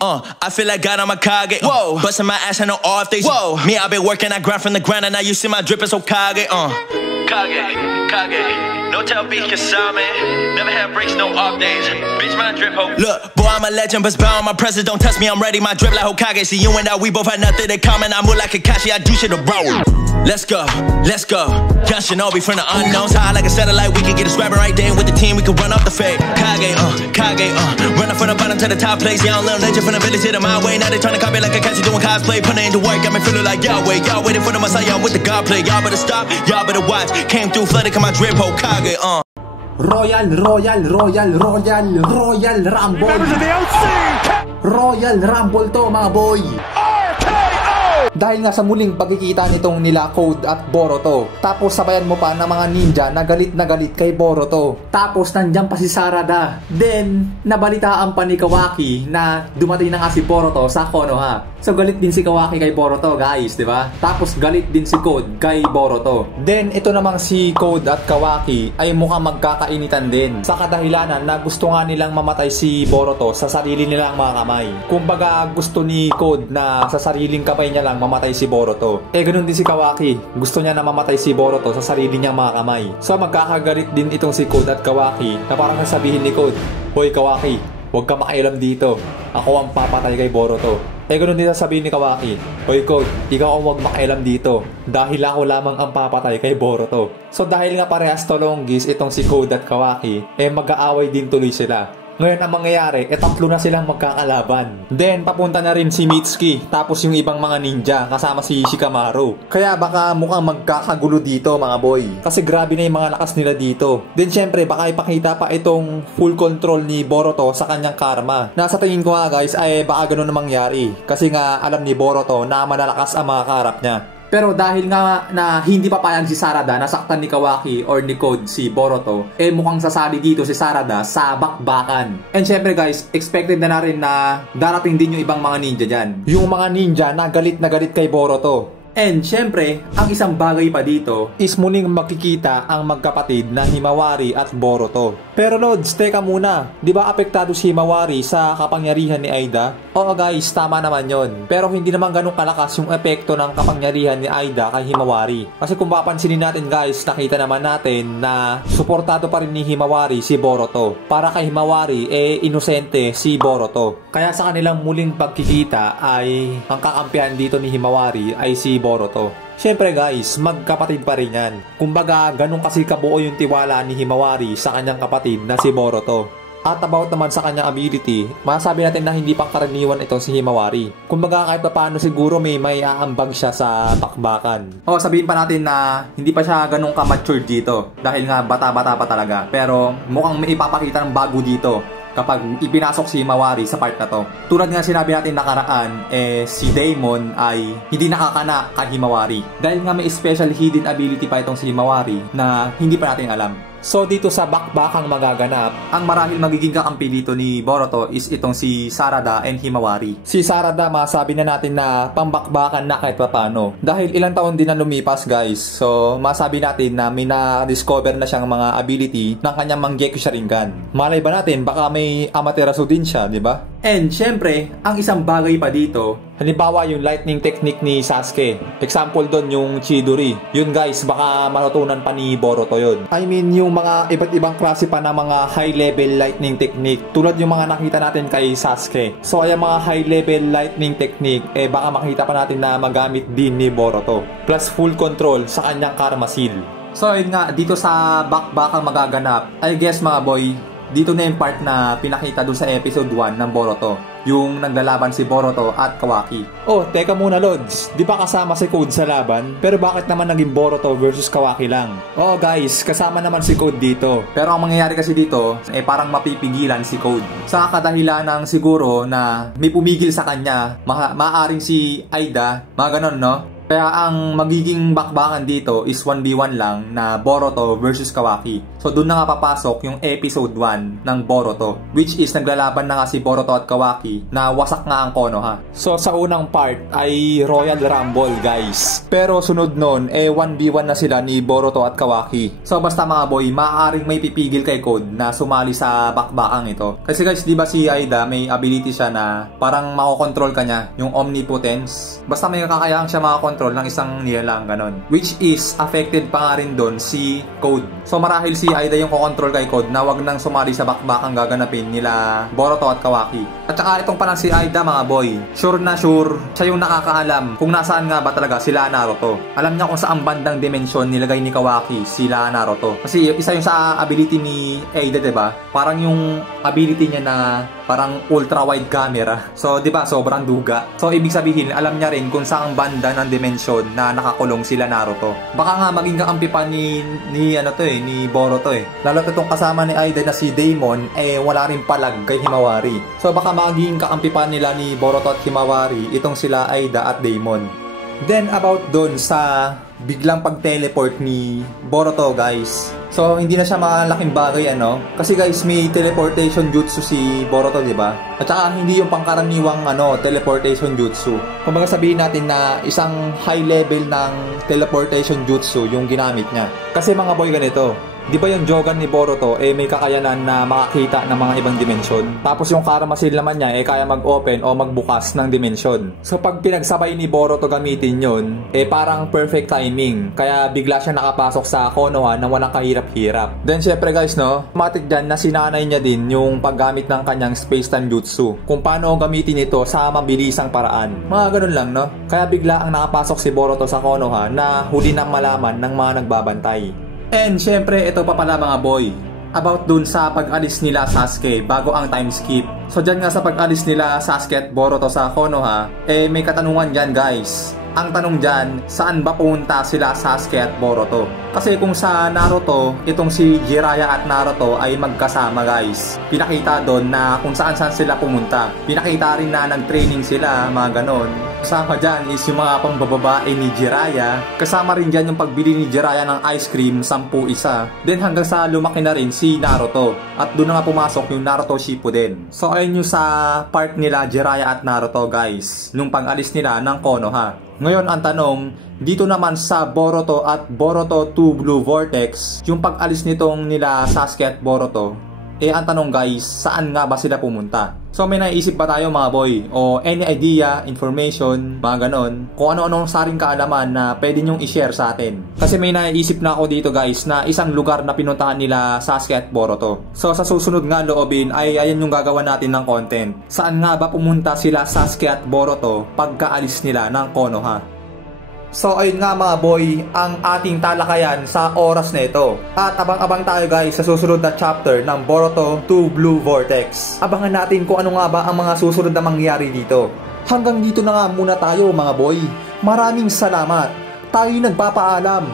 I feel like God, I'm a Kage. Whoa, busting my ass and no off days. Whoa, me, I've been working, I grind from the ground, and now you see my drip is so Kage. Kage. No tell beat Kasame. Never have breaks, no off days. Bitch, my drip ho. Look, boy, I'm a legend, but bound my presence. Don't test me, I'm ready. My drip like Hokage. See you and I, we both had nothing in common. I move like Kakashi, I do shit to bro. Let's go. Young Shinobi from the unknowns. High like a satellite, we can get a scrapping right there with the team. We can run off the fade. Kage. Running from the bottom to the top place. Young little legend from the village to the my way. Now they trying to copy like a catch doing cosplay. Putting into work, got me feeling like Yahweh. Y'all waiting for the Messiah, I'm with the God play. Y'all better stop, y'all better watch. Came through flooded, come my drip Hokage. Royal Rumble. Royal Rumble to mga boy. Dahil nga sa muling pagkikita nitong nila Code at Boruto. Tapos sabayan mo pa ng mga ninja na galit kay Boruto. Tapos nandyan pa si Sarada. Then nabalitaan pa ni Kawaki na dumating na nga si Boruto sa Konoha. So galit din si Kawaki kay Boruto guys, di ba? Tapos galit din si Code kay Boruto. Then ito namang si Code at Kawaki ay mukhang magkakainitan din. Sa kadahilanan na gusto nga nilang mamatay si Boruto sa sarili nilang mga kamay. Kumbaga gusto ni Code na sa sariling kamay niya lang mamatay si Boruto. Ganun din si Kawaki. Gusto niya na mamatay si Boruto sa sarili niyang mga kamay. So magkakagalit din itong si Code at Kawaki na parang nasabihin ni Code, "Hoy Kawaki, huwag ka makialam dito. Ako ang papatay kay Boruto." Ganun din sasabihin ni Kawaki, "Hoy Code, ikaw ang huwag makialam dito. Dahil ako lamang ang papatay kay Boruto." So dahil nga parehas tolonggis itong si Code at Kawaki, mag-aaway din tuloy sila. Ngayon ang mangyayari, tatlo na silang magkakalaban. Then, papunta na rin si Mitsuki, tapos yung ibang mga ninja, kasama si Shikamaru. Kaya baka mukhang magkakagulo dito mga boy. Kasi grabe na yung mga lakas nila dito. Then, syempre, baka ipakita pa itong full control ni Boruto sa kanyang karma. Nasa tingin ko nga guys, ay baka ganun na mangyari. Kasi nga, alam ni Boruto na malalakas ang mga kaharap niya. Pero dahil nga na hindi papayag si Sarada, nasaktan ni Kawaki or ni Code si Boruto, mukhang sasali dito si Sarada sa bakbakan. And syempre guys, expected na rin na darating din yung ibang mga ninja dyan. Yung mga ninja na galit kay Boruto. And syempre, ang isang bagay pa dito is muling makikita ang magkapatid na Himawari at Boruto. Pero Lods, teka muna, di ba apektado si Himawari sa kapangyarihan ni Aida? Oo guys, tama naman yon. Pero hindi naman ganun kalakas yung epekto ng kapangyarihan ni Aida kay Himawari. Kasi kung papansinin natin guys, nakita naman natin na suportado pa rin ni Himawari si Boruto. Para kay Himawari, inosente si Boruto. Kaya sa kanilang muling pagkikita ay ang kakampihan dito ni Himawari ay si Boruto. Siyempre guys, magkapatid pa rin yan. Kumbaga, ganun kasi kabuo yung tiwala ni Himawari sa kanyang kapatid na si Boruto. At about naman sa kanyang ability, masasabi natin na hindi pang karaniwan itong si Himawari. Kumbaga kahit pa paano siguro may aambag siya sa bakbakan. Sabihin pa natin na hindi pa siya ganun ka-mature dito. Dahil nga bata-bata pa talaga. Pero mukhang may ipapakita ng bago dito kapag ipinasok si Himawari sa part na to. Tulad nga sinabi natin nakaraan, si Daemon ay hindi nakakana kay Himawari. Dahil nga may special hidden ability pa itong si Himawari na hindi pa natin alam. So dito sa bakbakang magaganap, ang marahil magiging kakampi dito ni Boruto is itong si Sarada and Himawari. Si Sarada masabi na natin na pambakbakan na kahit papano. Dahil ilang taon din na lumipas guys. So masabi natin na may na-discover na siyang mga ability ng kanyang Mangekyou Sharingan. Malay ba natin baka may Amaterasu din siya, di ba? And syempre, ang isang bagay pa dito, halimbawa yung lightning technique ni Sasuke. Example doon yung Chidori. Yun guys, baka matutunan pa ni Boruto yun. I mean yung mga iba't ibang klase pa ng mga high level lightning technique. Tulad yung mga nakita natin kay Sasuke. So ay mga high level lightning technique, baka makita pa natin na magamit din ni Boruto. Plus full control sa kanyang Karma Seal. So yun nga, dito sa bakbakang magaganap, I guess mga boy, dito na yung part na pinakita doon sa episode 1 ng Boruto. Yung naglalaban si Boruto at Kawaki. Teka muna Lods. Di ba kasama si Code sa laban? Pero bakit naman naging Boruto versus Kawaki lang? Guys, kasama naman si Code dito. Pero ang mangyayari kasi dito, parang mapipigilan si Code. Sa kadahilanan siguro na may pumigil sa kanya, maaaring si Aida, mga ganon no? Kaya ang magiging bakbakan dito is 1v1 lang na Boruto versus Kawaki. So doon na nga papasok yung episode 1 ng Boruto, which is naglalaban na nga si Boruto at Kawaki na wasak nga ang Konoha. So sa unang part ay Royal Rumble guys. Pero sunod nun 1v1 na sila ni Boruto at Kawaki. So basta mga boy, maaaring may pipigil kay Code na sumali sa bakbakang ito. Kasi guys, di ba si Aida may ability siya na parang makokontrol ka niya, yung omnipotence. Basta may kakayahang siya makakontrol ng isang nilalang ganon. Which is affected pa nga rin doon si Code. So marahil si Aida yung kokontrol kay Code na wag nang sumali sa bakbakang gaganapin nila Boruto at Kawaki. At saka itong palang si Aida mga boy, sure na sure, siya yung nakakaalam kung nasaan nga ba talaga sila Naruto. Alam niya kung saan bandang dimensyon nilagay ni Kawaki sila Naruto. Kasi isa yung sa ability ni Aida, diba? Parang yung ability niya na parang ultra wide camera. So, di ba, sobrang duga. So, ibig sabihin, alam niya rin kung saang banda ng dimensyon na nakakulong sila Naruto. Baka nga maging kakampi pa ni Boruto eh. Lalo itong kasama ni Aida na si Daemon, wala rin palag kay Himawari. So, baka maging kakampi pa nila ni Boruto at Himawari itong sila Aida at Daemon. Then, about doon sa biglang pag-teleport ni Boruto guys. So, hindi na siya malaking bagay kasi guys, may teleportation jutsu si Boruto, di ba? At saka hindi yung pangkaraniwang teleportation jutsu. Kumbaga sabihin natin na isang high level ng teleportation jutsu yung ginamit niya. Kasi mga boy, ganito. Di ba yung Jogan ni Boruto may kakayanan na makakita ng mga ibang dimensyon? Tapos yung Karamasil naman niya kaya mag-open o magbukas ng dimensyon. So pag pinagsabay ni Boruto gamitin yun, parang perfect timing. Kaya bigla siya nakapasok sa Konoha na walang kahirap-hirap. Then syempre guys, automatic dyan na sinanay niya din yung paggamit ng kanyang space-time jutsu. Kung paano gamitin ito sa mabilisang paraan. Mga ganun lang, Kaya bigla ang nakapasok si Boruto sa Konoha na huli nang malaman ng mga nagbabantay. And syempre, ito pa pala mga boy, about dun sa pag-alis nila Sasuke bago ang time skip. So dyan nga sa pag-alis nila Sasuke at Boruto sa Konoha, may katanungan dyan guys. Ang tanong dyan, saan ba pumunta sila Sasuke at Boruto? Kasi kung sa Naruto, itong si Jiraiya at Naruto ay magkasama guys. Pinakita doon na kung saan sila pumunta. Pinakita rin na nag-training sila, mga ganon. Kasama dyan is yung mga pambababae ni Jiraiya. Kasama rin dyan yung pagbili ni Jiraiya ng ice cream, 10 isa. Then hanggang sa lumaki na rin si Naruto. At doon na nga pumasok yung Naruto Shippuden. So ayun yung sa part nila Jiraiya at Naruto guys, nung pag-alis nila ng Konoha. Ngayon ang tanong, dito naman sa Boruto at Boruto 2 Blue Vortex, yung pag-alis nitong nila Sasuke at Boruto, ang tanong guys, saan nga ba sila pumunta? So may naisip ba tayo mga boy? O any idea, information, mga ganon? Kung ano-anong saring kaalaman na pwede nyong i-share sa atin. Kasi may naisip na ako dito guys na isang lugar na pinuntahan nila Sasuke at Boruto. So sa susunod nga loobin ay ayan yung gagawa natin ng content. Saan nga ba pumunta sila Sasuke at Boruto pagkaalis nila ng Konoha? So ayun nga mga boy, ang ating talakayan sa oras na ito. At abang-abang tayo guys sa susunod na chapter ng Boruto 2 Blue Vortex. Abangan natin kung ano nga ba ang mga susunod na mangyari dito. Hanggang dito na nga muna tayo mga boy. Maraming salamat. Tayo nagpapaalam.